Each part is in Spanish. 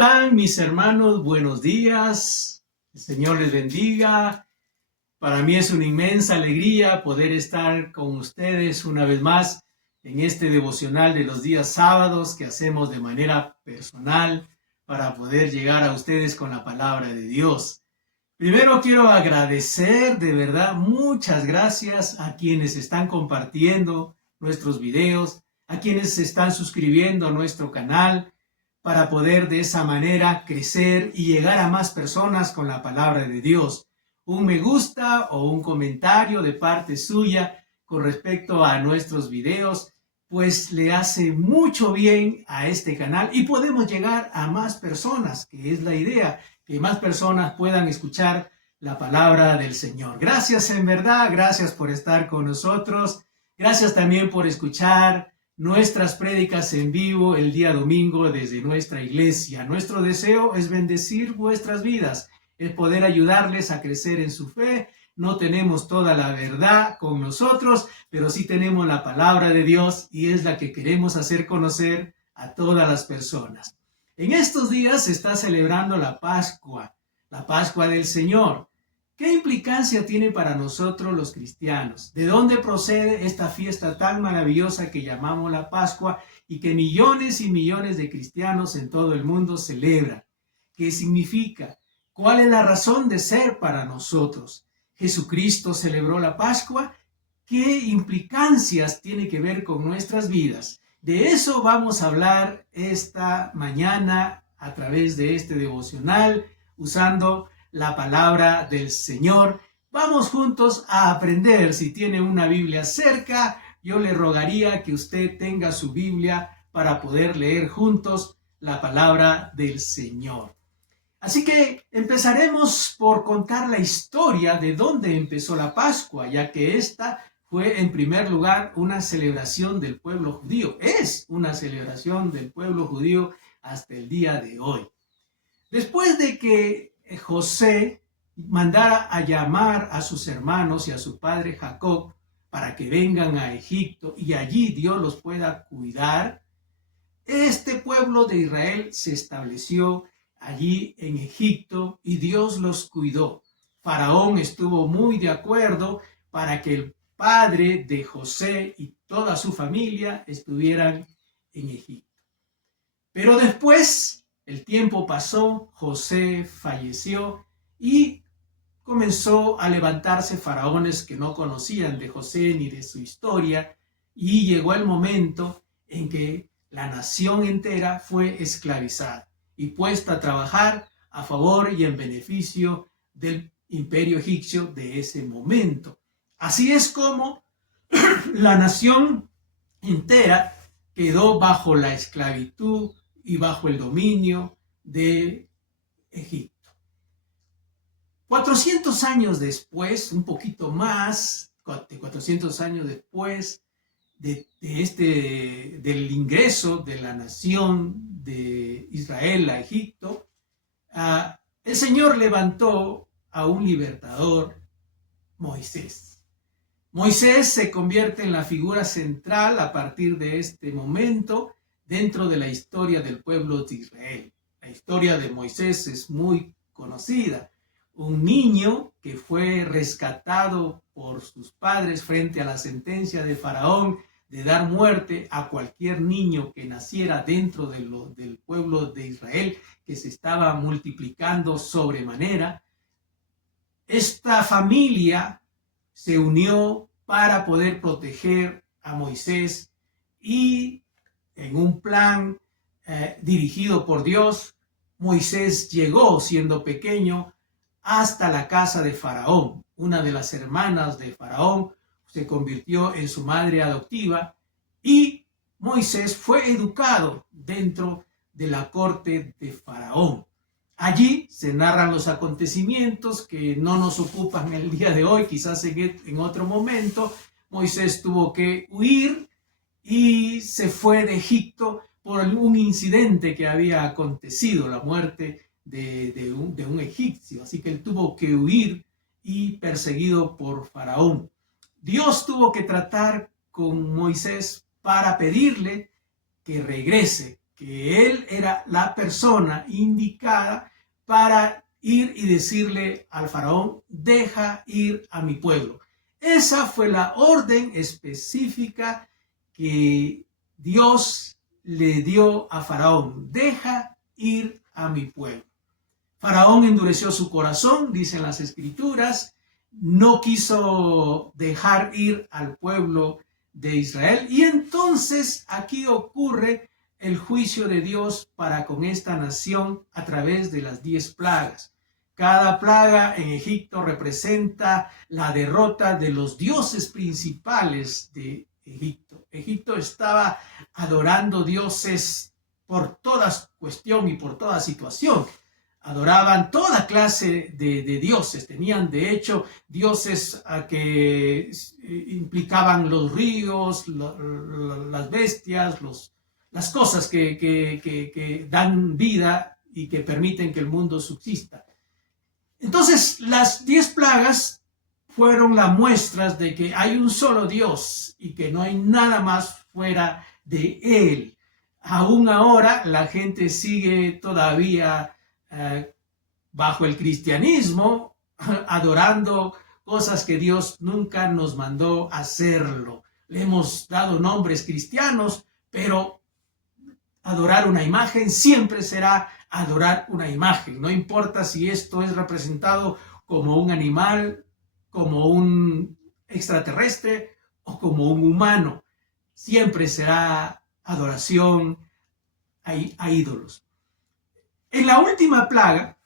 están mis hermanos? Buenos días. El Señor les bendiga. Para mí es una inmensa alegría poder estar con ustedes una vez más en este devocional de los días sábados que hacemos de manera personal para poder llegar a ustedes con la palabra de Dios. Primero quiero agradecer de verdad, muchas gracias a quienes están compartiendo nuestros videos, a quienes se están suscribiendo a nuestro canal, para poder de esa manera crecer y llegar a más personas con la palabra de Dios. Un me gusta o un comentario de parte suya con respecto a nuestros videos, pues le hace mucho bien a este canal y podemos llegar a más personas, que es la idea, que más personas puedan escuchar la palabra del Señor. Gracias en verdad, gracias por estar con nosotros, gracias también por escuchar nuestras prédicas en vivo el día domingo desde nuestra iglesia. Nuestro deseo es bendecir vuestras vidas, es poder ayudarles a crecer en su fe. No tenemos toda la verdad con nosotros, pero sí tenemos la palabra de Dios y es la que queremos hacer conocer a todas las personas. En estos días se está celebrando la Pascua del Señor. ¿Qué implicancia tiene para nosotros los cristianos? ¿De dónde procede esta fiesta tan maravillosa que llamamos la Pascua y que millones y millones de cristianos en todo el mundo celebran? ¿Qué significa? ¿Cuál es la razón de ser para nosotros? ¿Jesucristo celebró la Pascua? ¿Qué implicancias tiene que ver con nuestras vidas? De eso vamos a hablar esta mañana a través de este devocional, usando la palabra del Señor. Vamos juntos a aprender. Si tiene una Biblia cerca, yo le rogaría que usted tenga su Biblia para poder leer juntos la palabra del Señor. Así que empezaremos por contar la historia de dónde empezó la Pascua, ya que esta fue en primer lugar una celebración del pueblo judío. Es una celebración del pueblo judío hasta el día de hoy. Después de que José mandara a llamar a sus hermanos y a su padre Jacob para que vengan a Egipto y allí Dios los pueda cuidar, este pueblo de Israel se estableció allí en Egipto y Dios los cuidó. Faraón estuvo muy de acuerdo para que el padre de José y toda su familia estuvieran en Egipto. Pero después el tiempo pasó, José falleció y comenzó a levantarse faraones que no conocían de José ni de su historia, y llegó el momento en que la nación entera fue esclavizada y puesta a trabajar a favor y en beneficio del imperio egipcio de ese momento. Así es como la nación entera quedó bajo la esclavitud y bajo el dominio de Egipto. 400 años después, un poquito más de 400 años después del ingreso de la nación de Israel a Egipto, el Señor levantó a un libertador, Moisés. Moisés se convierte en la figura central a partir de este momento dentro de la historia del pueblo de Israel. La historia de Moisés es muy conocida. Un niño que fue rescatado por sus padres frente a la sentencia de Faraón de dar muerte a cualquier niño que naciera dentro del pueblo de Israel, que se estaba multiplicando sobremanera. Esta familia se unió para poder proteger a Moisés y en un plan dirigido por Dios, Moisés llegó siendo pequeño hasta la casa de Faraón. Una de las hermanas de Faraón se convirtió en su madre adoptiva y Moisés fue educado dentro de la corte de Faraón. Allí se narran los acontecimientos que no nos ocupan el día de hoy, quizás en otro momento. Moisés tuvo que huir y se fue de Egipto por un incidente que había acontecido, la muerte de un egipcio. Así que él tuvo que huir y perseguido por Faraón. Dios tuvo que tratar con Moisés para pedirle que regrese, que él era la persona indicada para ir y decirle al faraón: deja ir a mi pueblo. Esa fue la orden específica que Dios le dio a Faraón: deja ir a mi pueblo. Faraón endureció su corazón, dicen las escrituras, no quiso dejar ir al pueblo de Israel, y entonces aquí ocurre el juicio de Dios para con esta nación a través de las 10 plagas. Cada plaga en Egipto representa la derrota de los dioses principales de Egipto. Egipto estaba adorando dioses por toda cuestión y por toda situación. Adoraban toda clase de dioses. Tenían, de hecho, dioses que implicaban los ríos, las bestias, las cosas que dan vida y que permiten que el mundo subsista. Entonces, las 10 plagas fueron las muestras de que hay un solo Dios y que no hay nada más fuera de Él. Aún ahora la gente sigue todavía bajo el cristianismo, adorando cosas que Dios nunca nos mandó hacerlo. Le hemos dado nombres cristianos, pero adorar una imagen siempre será adorar una imagen. No importa si esto es representado como un animal, como un extraterrestre o como un humano. Siempre será adoración a ídolos. En la última plaga,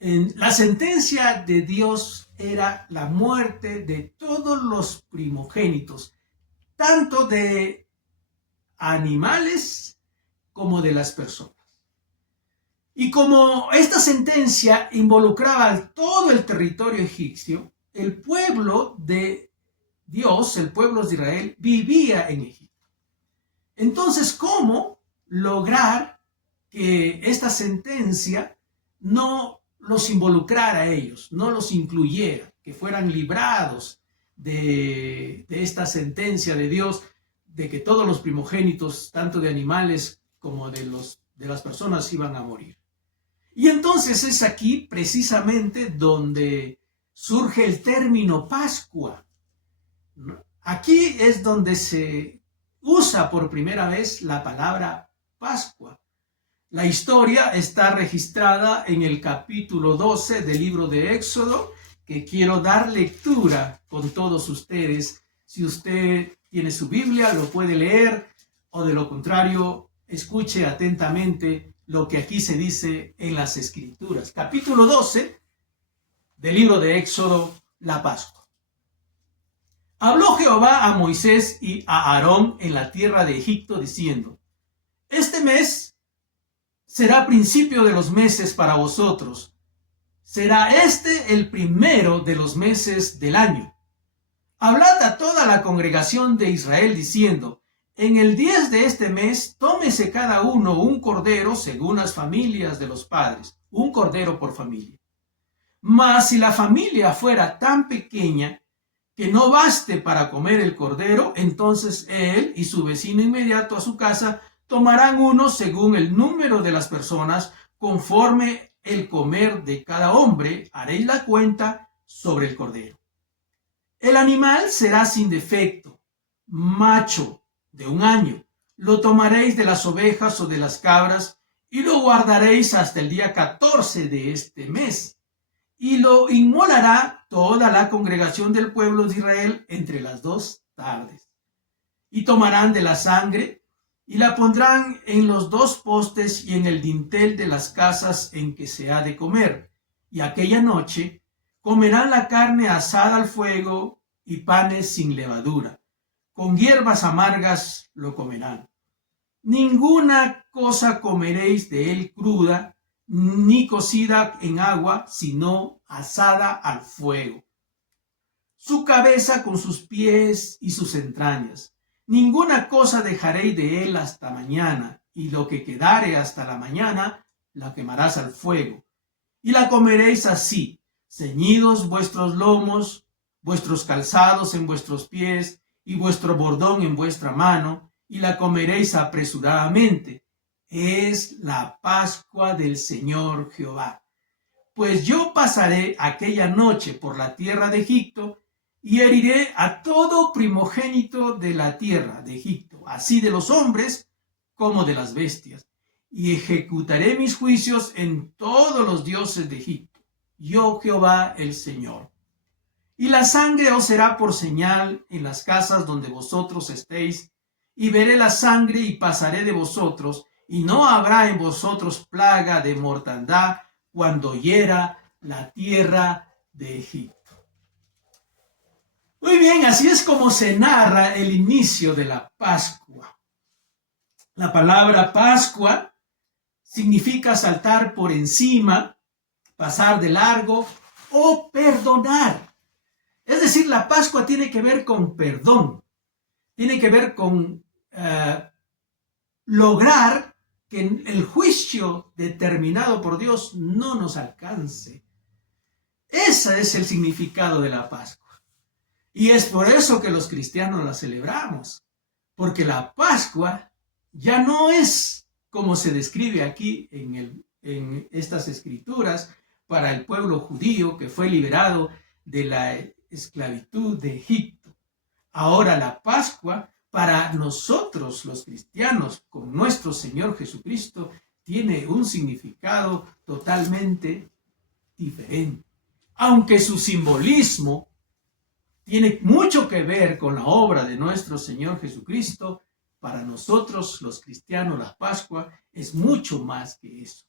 la sentencia de Dios era la muerte de todos los primogénitos, tanto de animales como de las personas. Y como esta sentencia involucraba a todo el territorio egipcio, el pueblo de Dios, el pueblo de Israel, vivía en Egipto. Entonces, ¿cómo lograr que esta sentencia no los involucrara a ellos, no los incluyera, que fueran librados de esta sentencia de Dios, de que todos los primogénitos, tanto de animales como de las personas, iban a morir? Y entonces es aquí precisamente donde surge el término Pascua. Aquí es donde se usa por primera vez la palabra Pascua. La historia está registrada en el capítulo 12 del libro de Éxodo, que quiero dar lectura con todos ustedes. Si usted tiene su Biblia, lo puede leer, o de lo contrario, escuche atentamente lo que aquí se dice en las Escrituras. Capítulo 12 del libro de Éxodo, la Pascua. Habló Jehová a Moisés y a Aarón en la tierra de Egipto, diciendo: este mes será principio de los meses para vosotros. Será este el primero de los meses del año. Hablad a toda la congregación de Israel diciendo: en el 10 de este mes, tómese cada uno un cordero según las familias de los padres, un cordero por familia. Mas si la familia fuera tan pequeña que no baste para comer el cordero, entonces él y su vecino inmediato a su casa tomarán uno según el número de las personas, conforme el comer de cada hombre, haréis la cuenta sobre el cordero. El animal será sin defecto, macho, de 1 año. Lo tomaréis de las ovejas o de las cabras, y lo guardaréis hasta el día 14 de este mes. Y lo inmolará toda la congregación del pueblo de Israel entre las 2 tardes. Y tomarán de la sangre, y la pondrán en los 2 postes y en el dintel de las casas en que se ha de comer. Y aquella noche comerán la carne asada al fuego y panes sin levadura. Con hierbas amargas lo comerán. Ninguna cosa comeréis de él cruda, ni cocida en agua, sino asada al fuego. Su cabeza con sus pies y sus entrañas. Ninguna cosa dejaréis de él hasta mañana, y lo que quedare hasta la mañana, la quemarás al fuego. Y la comeréis así, ceñidos vuestros lomos, vuestros calzados en vuestros pies, y vuestro bordón en vuestra mano, y la comeréis apresuradamente. Es la Pascua del Señor Jehová. Pues yo pasaré aquella noche por la tierra de Egipto y heriré a todo primogénito de la tierra de Egipto, así de los hombres como de las bestias, y ejecutaré mis juicios en todos los dioses de Egipto. Yo Jehová el Señor. Y la sangre os será por señal en las casas donde vosotros estéis, y veré la sangre y pasaré de vosotros, y no habrá en vosotros plaga de mortandad cuando hiera la tierra de Egipto. Muy bien, así es como se narra el inicio de la Pascua. La palabra Pascua significa saltar por encima, pasar de largo o perdonar. Es decir, la Pascua tiene que ver con perdón, tiene que ver con lograr que el juicio determinado por Dios no nos alcance. Ese es el significado de la Pascua. Y es por eso que los cristianos la celebramos, porque la Pascua ya no es como se describe aquí en estas escrituras para el pueblo judío que fue liberado de la esclavitud de Egipto. Ahora la Pascua para nosotros los cristianos con nuestro Señor Jesucristo tiene un significado totalmente diferente. Aunque su simbolismo tiene mucho que ver con la obra de nuestro Señor Jesucristo, para nosotros los cristianos la Pascua es mucho más que eso.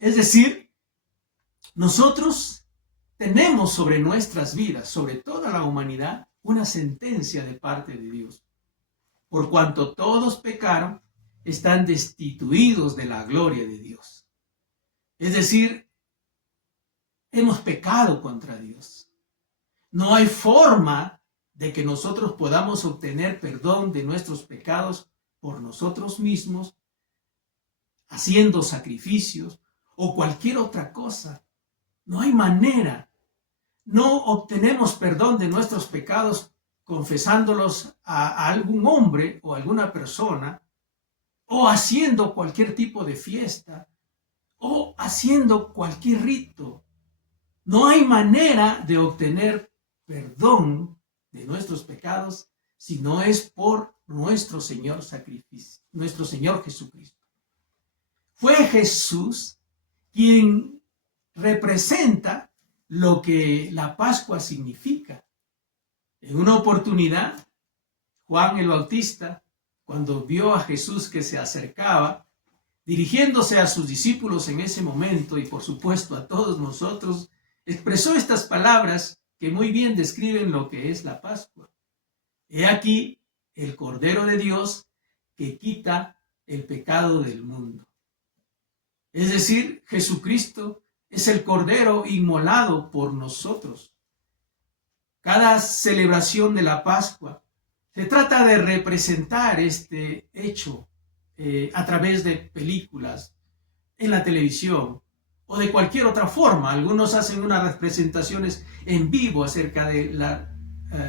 Es decir, nosotros tenemos sobre nuestras vidas, sobre toda la humanidad, una sentencia de parte de Dios. Por cuanto todos pecaron, están destituidos de la gloria de Dios. Es decir, hemos pecado contra Dios. No hay forma de que nosotros podamos obtener perdón de nuestros pecados por nosotros mismos, haciendo sacrificios o cualquier otra cosa. No hay manera. No obtenemos perdón de nuestros pecados confesándolos a algún hombre o alguna persona, o haciendo cualquier tipo de fiesta, o haciendo cualquier rito. No hay manera de obtener perdón de nuestros pecados si no es por nuestro Señor sacrificio, nuestro Señor Jesucristo. Fue Jesús quien representa lo que la Pascua significa. En una oportunidad, Juan el Bautista, cuando vio a Jesús que se acercaba, dirigiéndose a sus discípulos en ese momento y por supuesto a todos nosotros, expresó estas palabras que muy bien describen lo que es la Pascua. He aquí el Cordero de Dios que quita el pecado del mundo. Es decir, Jesucristo es el Cordero inmolado por nosotros. Cada celebración de la Pascua se trata de representar este hecho a través de películas, en la televisión o de cualquier otra forma. Algunos hacen unas representaciones en vivo acerca de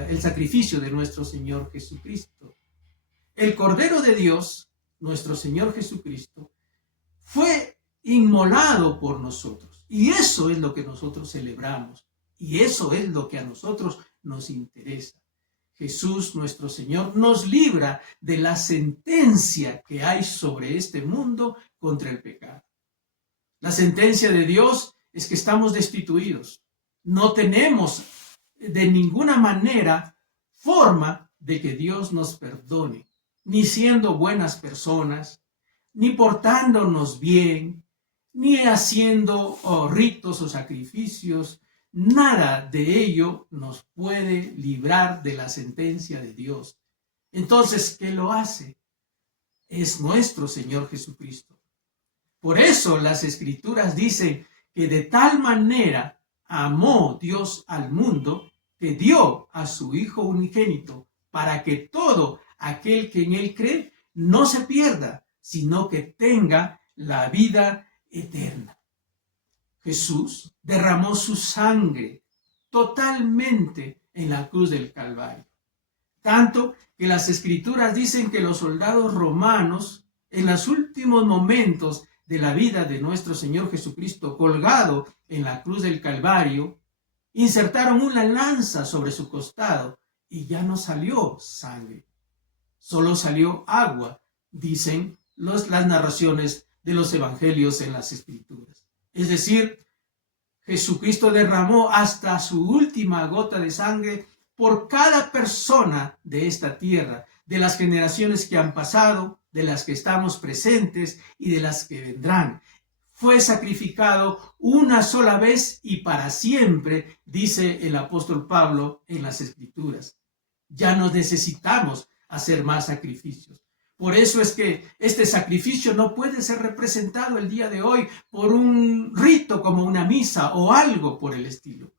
el sacrificio de nuestro Señor Jesucristo. El Cordero de Dios, nuestro Señor Jesucristo, fue inmolado por nosotros. Y eso es lo que nosotros celebramos. Y eso es lo que a nosotros nos interesa. Jesús, nuestro Señor, nos libra de la sentencia que hay sobre este mundo contra el pecado. La sentencia de Dios es que estamos destituidos. No tenemos de ninguna manera forma de que Dios nos perdone, ni siendo buenas personas, ni portándonos bien, ni haciendo ritos o sacrificios. Nada de ello nos puede librar de la sentencia de Dios. Entonces, ¿qué lo hace? Es nuestro Señor Jesucristo. Por eso las Escrituras dicen que de tal manera amó Dios al mundo que dio a su Hijo unigénito para que todo aquel que en Él cree no se pierda, sino que tenga la vida eterna. Jesús derramó su sangre totalmente en la cruz del Calvario. Tanto que las Escrituras dicen que los soldados romanos, en los últimos momentos de la vida de nuestro Señor Jesucristo, colgado en la cruz del Calvario, insertaron una lanza sobre su costado y ya no salió sangre, solo salió agua, dicen las narraciones de los evangelios en las Escrituras. Es decir, Jesucristo derramó hasta su última gota de sangre por cada persona de esta tierra, de las generaciones que han pasado, de las que estamos presentes y de las que vendrán. Fue sacrificado una sola vez y para siempre, dice el apóstol Pablo en las Escrituras. Ya no necesitamos hacer más sacrificios. Por eso es que este sacrificio no puede ser representado el día de hoy por un rito como una misa o algo por el estilo.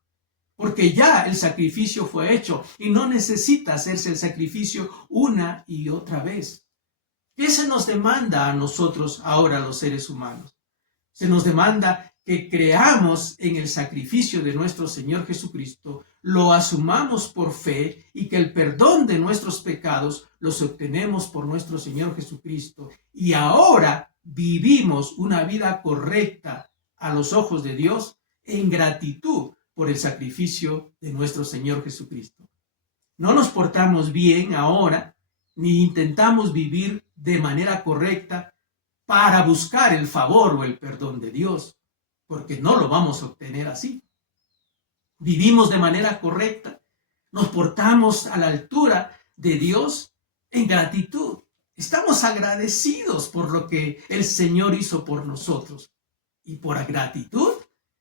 Porque ya el sacrificio fue hecho y no necesita hacerse el sacrificio una y otra vez. ¿Qué se nos demanda a nosotros ahora, los seres humanos? Se nos demanda que creamos en el sacrificio de nuestro Señor Jesucristo, lo asumamos por fe y que el perdón de nuestros pecados los obtenemos por nuestro Señor Jesucristo. Y ahora vivimos una vida correcta a los ojos de Dios en gratitud por el sacrificio de nuestro Señor Jesucristo. No nos portamos bien ahora, ni intentamos vivir de manera correcta para buscar el favor o el perdón de Dios, porque no lo vamos a obtener así. Vivimos de manera correcta, nos portamos a la altura de Dios en gratitud. Estamos agradecidos por lo que el Señor hizo por nosotros. Y por gratitud,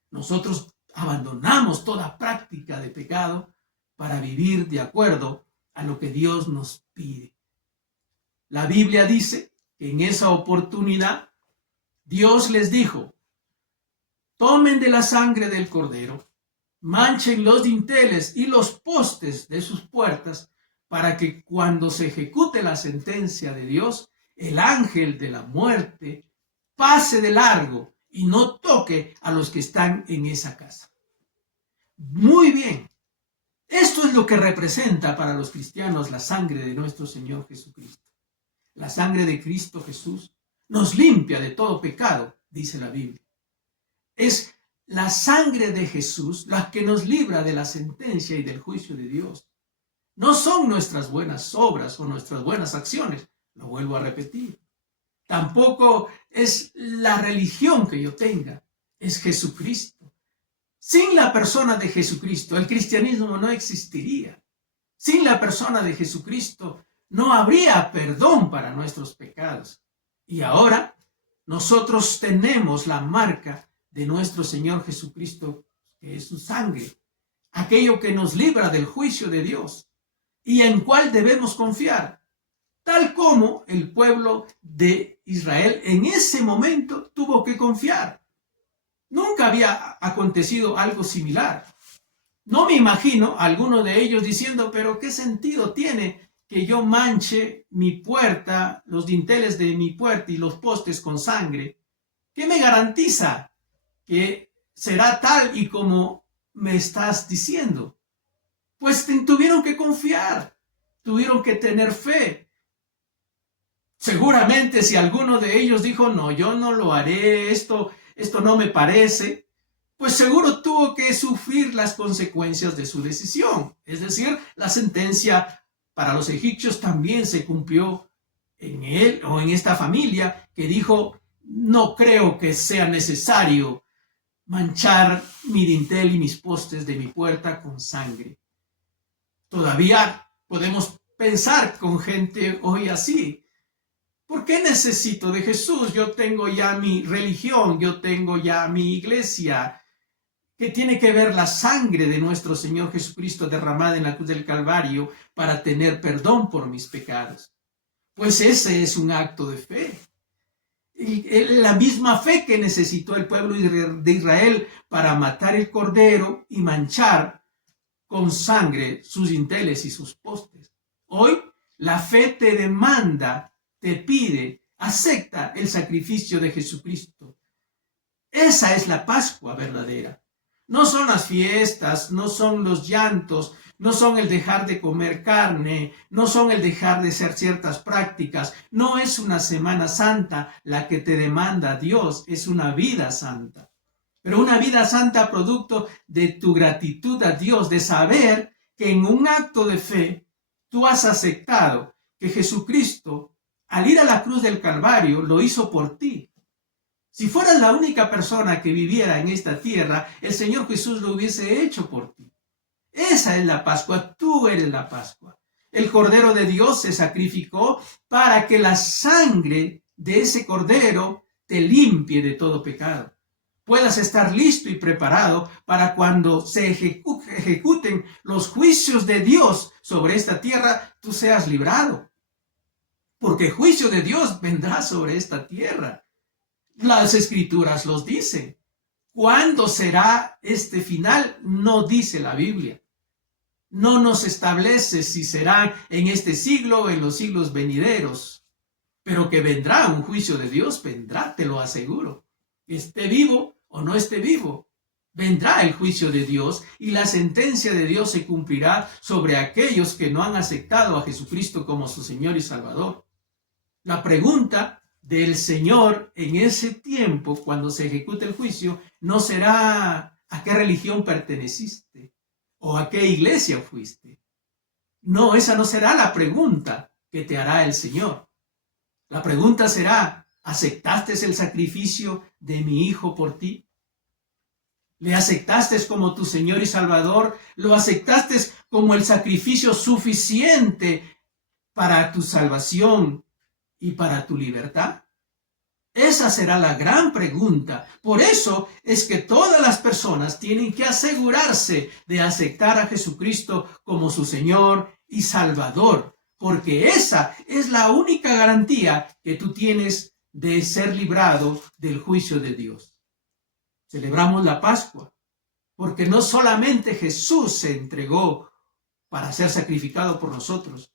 nosotros abandonamos toda práctica de pecado para vivir de acuerdo a lo que Dios nos pide. La Biblia dice que en esa oportunidad Dios les dijo: tomen de la sangre del cordero, manchen los dinteles y los postes de sus puertas, para que cuando se ejecute la sentencia de Dios, el ángel de la muerte pase de largo y no toque a los que están en esa casa. Muy bien. Esto es lo que representa para los cristianos la sangre de nuestro Señor Jesucristo. La sangre de Cristo Jesús nos limpia de todo pecado, dice la Biblia. Es la sangre de Jesús la que nos libra de la sentencia y del juicio de Dios. No son nuestras buenas obras o nuestras buenas acciones, lo vuelvo a repetir. Tampoco es la religión que yo tenga, es Jesucristo. Sin la persona de Jesucristo, el cristianismo no existiría. Sin la persona de Jesucristo, no habría perdón para nuestros pecados. Y ahora, nosotros tenemos la marca de nuestro Señor Jesucristo, que es su sangre, aquello que nos libra del juicio de Dios y en cuál debemos confiar, tal como el pueblo de Israel en ese momento tuvo que confiar. Nunca había acontecido algo similar. No me imagino a alguno de ellos diciendo: pero ¿qué sentido tiene que yo manche mi puerta, los dinteles de mi puerta y los postes con sangre? ¿Qué me garantiza que será tal y como me estás diciendo? Pues tuvieron que confiar, tuvieron que tener fe. Seguramente si alguno de ellos dijo: no, yo no lo haré, esto no me parece, pues seguro tuvo que sufrir las consecuencias de su decisión. Es decir, la sentencia para los egipcios también se cumplió en él o en esta familia que dijo: no creo que sea necesario manchar mi dintel y mis postes de mi puerta con sangre. Todavía podemos pensar con gente hoy así: ¿por qué necesito de Jesús? Yo tengo ya mi religión, yo tengo ya mi iglesia. ¿Qué tiene que ver la sangre de nuestro Señor Jesucristo derramada en la cruz del Calvario para tener perdón por mis pecados? Pues ese es un acto de fe. La misma fe que necesitó el pueblo de Israel para matar el cordero y manchar con sangre sus dinteles y sus postes. Hoy la fe te demanda, te pide, acepta el sacrificio de Jesucristo. Esa es la Pascua verdadera. No son las fiestas, no son los llantos, no son el dejar de comer carne, no son el dejar de hacer ciertas prácticas. No es una Semana Santa la que te demanda Dios, es una vida santa. Pero una vida santa producto de tu gratitud a Dios, de saber que en un acto de fe tú has aceptado que Jesucristo, al ir a la cruz del Calvario, lo hizo por ti. Si fueras la única persona que viviera en esta tierra, el Señor Jesús lo hubiese hecho por ti. Esa es la Pascua, tú eres la Pascua. El Cordero de Dios se sacrificó para que la sangre de ese Cordero te limpie de todo pecado. Puedas estar listo y preparado para cuando se ejecuten los juicios de Dios sobre esta tierra, tú seas librado. Porque el juicio de Dios vendrá sobre esta tierra. Las Escrituras los dicen. ¿Cuándo será este final? No dice la Biblia. No nos establece si será en este siglo o en los siglos venideros. Pero que vendrá un juicio de Dios, vendrá, te lo aseguro. Esté vivo o no esté vivo, vendrá el juicio de Dios y la sentencia de Dios se cumplirá sobre aquellos que no han aceptado a Jesucristo como su Señor y Salvador. La pregunta del Señor en ese tiempo, cuando se ejecute el juicio, no será a qué religión perteneciste o a qué iglesia fuiste. No, esa no será la pregunta que te hará el Señor. La pregunta será, ¿aceptaste el sacrificio de mi Hijo por ti? ¿Le aceptaste como tu Señor y Salvador? ¿Lo aceptaste como el sacrificio suficiente para tu salvación y para tu libertad? Esa será la gran pregunta. Por eso es que todas las personas tienen que asegurarse de aceptar a Jesucristo como su Señor y Salvador, porque esa es la única garantía que tú tienes de ser librado del juicio de Dios. Celebramos la Pascua, porque no solamente Jesús se entregó para ser sacrificado por nosotros,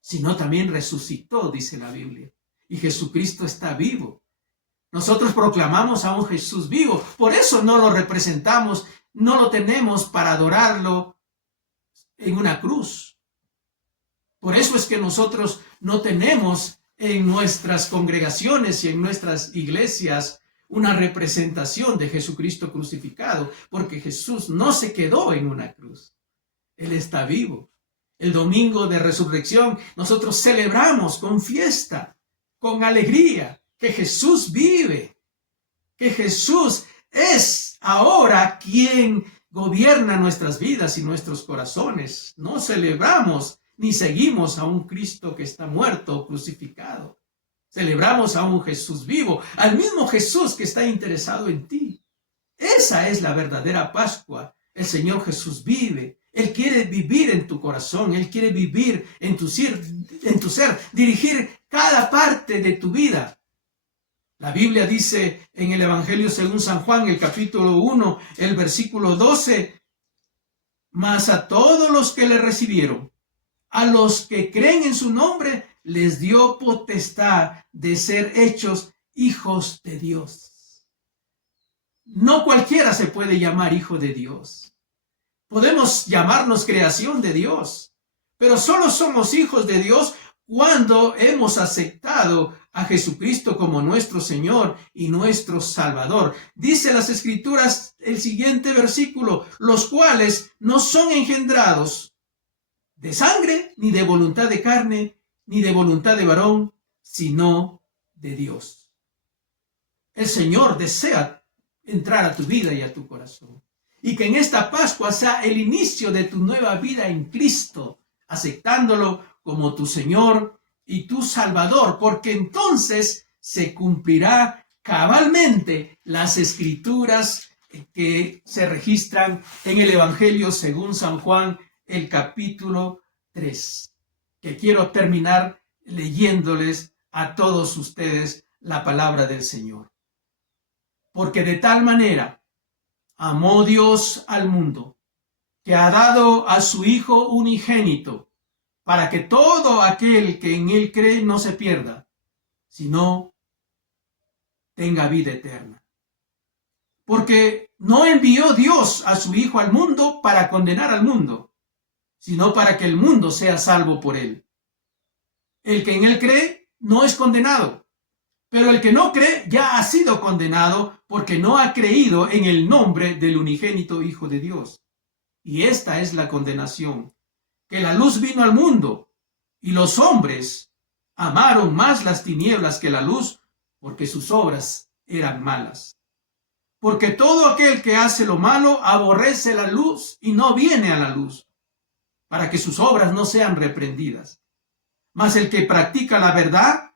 sino también resucitó, dice la Biblia, y Jesucristo está vivo. Nosotros proclamamos a un Jesús vivo, por eso no lo representamos, no lo tenemos para adorarlo en una cruz. Por eso es que nosotros no tenemos en nuestras congregaciones y en nuestras iglesias una representación de Jesucristo crucificado, porque Jesús no se quedó en una cruz. Él está vivo. El domingo de resurrección nosotros celebramos con fiesta, con alegría, que Jesús vive, que Jesús es ahora quien gobierna nuestras vidas y nuestros corazones. No celebramos ni seguimos a un Cristo que está muerto o crucificado. Celebramos a un Jesús vivo, al mismo Jesús que está interesado en ti. Esa es la verdadera Pascua. El Señor Jesús vive. Él quiere vivir en tu corazón. Él quiere vivir en tu ser, dirigir cada parte de tu vida. La Biblia dice en el Evangelio según San Juan, el capítulo 1, el versículo 12, mas a todos los que le recibieron, a los que creen en su nombre, les dio potestad de ser hechos hijos de Dios. No cualquiera se puede llamar hijo de Dios. Podemos llamarnos creación de Dios, pero solo somos hijos de Dios cuando hemos aceptado a Jesucristo como nuestro Señor y nuestro Salvador. Dice las Escrituras el siguiente versículo, los cuales no son engendrados de sangre, ni de voluntad de carne, ni de voluntad de varón, sino de Dios. El Señor desea entrar a tu vida y a tu corazón. Y que en esta Pascua sea el inicio de tu nueva vida en Cristo, aceptándolo como tu Señor y tu Salvador, porque entonces se cumplirá cabalmente las Escrituras que se registran en el Evangelio según San Juan, el capítulo 3, que quiero terminar leyéndoles a todos ustedes la palabra del Señor. Porque de tal manera amó Dios al mundo, que ha dado a su Hijo unigénito, para que todo aquel que en él cree no se pierda, sino tenga vida eterna. Porque no envió Dios a su Hijo al mundo para condenar al mundo, sino para que el mundo sea salvo por él. El que en él cree no es condenado, pero el que no cree ya ha sido condenado porque no ha creído en el nombre del unigénito Hijo de Dios. Y esta es la condenación, que la luz vino al mundo, y los hombres amaron más las tinieblas que la luz, porque sus obras eran malas. Porque todo aquel que hace lo malo aborrece la luz y no viene a la luz, para que sus obras no sean reprendidas. Mas el que practica la verdad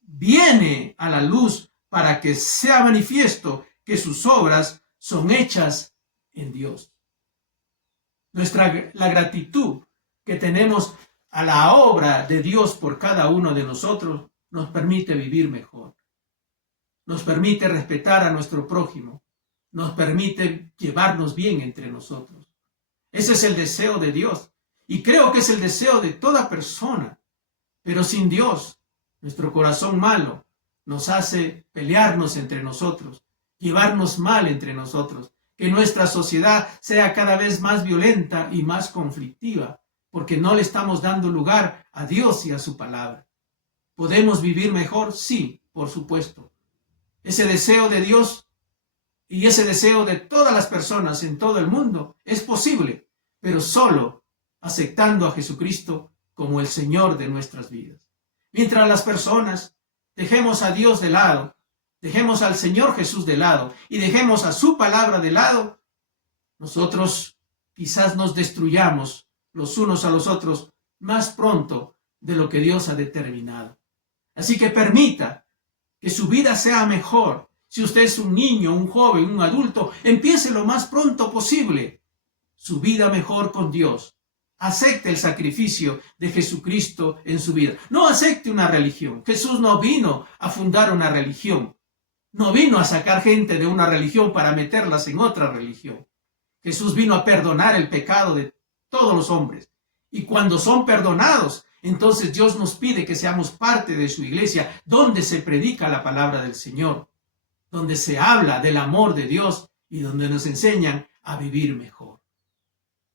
viene a la luz para que sea manifiesto que sus obras son hechas en Dios. La gratitud que tenemos a la obra de Dios por cada uno de nosotros nos permite vivir mejor. Nos permite respetar a nuestro prójimo. Nos permite llevarnos bien entre nosotros. Ese es el deseo de Dios. Y creo que es el deseo de toda persona. Pero sin Dios, nuestro corazón malo nos hace pelearnos entre nosotros, llevarnos mal entre nosotros, que nuestra sociedad sea cada vez más violenta y más conflictiva, porque no le estamos dando lugar a Dios y a su palabra. ¿Podemos vivir mejor? Sí, por supuesto. Ese deseo de Dios y ese deseo de todas las personas en todo el mundo es posible, pero solo aceptando a Jesucristo como el Señor de nuestras vidas. Mientras las personas dejemos a Dios de lado, dejemos al Señor Jesús de lado y dejemos a su palabra de lado, nosotros quizás nos destruyamos los unos a los otros más pronto de lo que Dios ha determinado. Así que permita que su vida sea mejor. Si usted es un niño, un joven, un adulto, empiece lo más pronto posible su vida mejor con Dios. Acepte el sacrificio de Jesucristo en su vida. No acepte una religión. Jesús no vino a fundar una religión. No vino a sacar gente de una religión para meterlas en otra religión. Jesús vino a perdonar el pecado de todos los hombres. Y cuando son perdonados, entonces Dios nos pide que seamos parte de su iglesia, donde se predica la palabra del Señor, donde se habla del amor de Dios y donde nos enseñan a vivir mejor.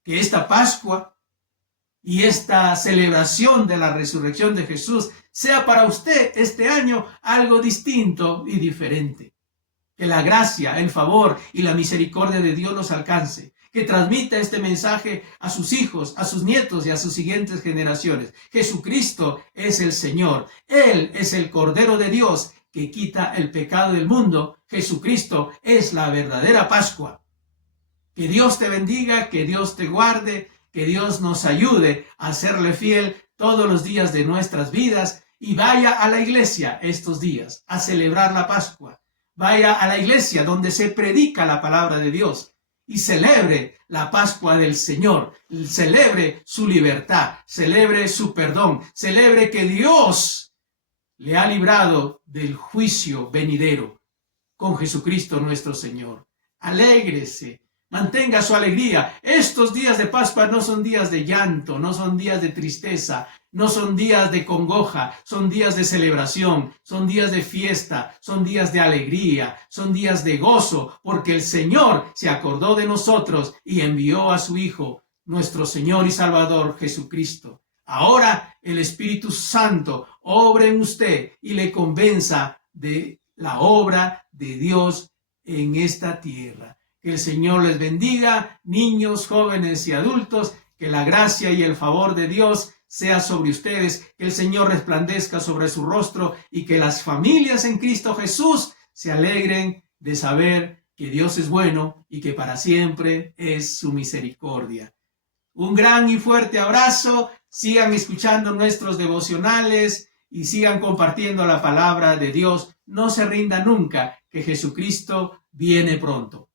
Que esta Pascua y esta celebración de la resurrección de Jesús sea para usted este año algo distinto y diferente. Que la gracia, el favor y la misericordia de Dios los alcance. Que transmita este mensaje a sus hijos, a sus nietos y a sus siguientes generaciones. Jesucristo es el Señor. Él es el Cordero de Dios que quita el pecado del mundo. Jesucristo es la verdadera Pascua. Que Dios te bendiga, que Dios te guarde, que Dios nos ayude a serle fiel todos los días de nuestras vidas y vaya a la iglesia estos días a celebrar la Pascua. Vaya a la iglesia donde se predica la palabra de Dios y celebre la Pascua del Señor. Celebre su libertad, celebre su perdón, celebre que Dios le ha librado del juicio venidero con Jesucristo nuestro Señor. Alégrese. Mantenga su alegría. Estos días de Pascua no son días de llanto, no son días de tristeza, no son días de congoja, son días de celebración, son días de fiesta, son días de alegría, son días de gozo, porque el Señor se acordó de nosotros y envió a su Hijo, nuestro Señor y Salvador Jesucristo. Ahora el Espíritu Santo obre en usted y le convenza de la obra de Dios en esta tierra. Que el Señor les bendiga, niños, jóvenes y adultos, que la gracia y el favor de Dios sea sobre ustedes, que el Señor resplandezca sobre su rostro y que las familias en Cristo Jesús se alegren de saber que Dios es bueno y que para siempre es su misericordia. Un gran y fuerte abrazo, sigan escuchando nuestros devocionales y sigan compartiendo la palabra de Dios. No se rinda nunca, que Jesucristo viene pronto.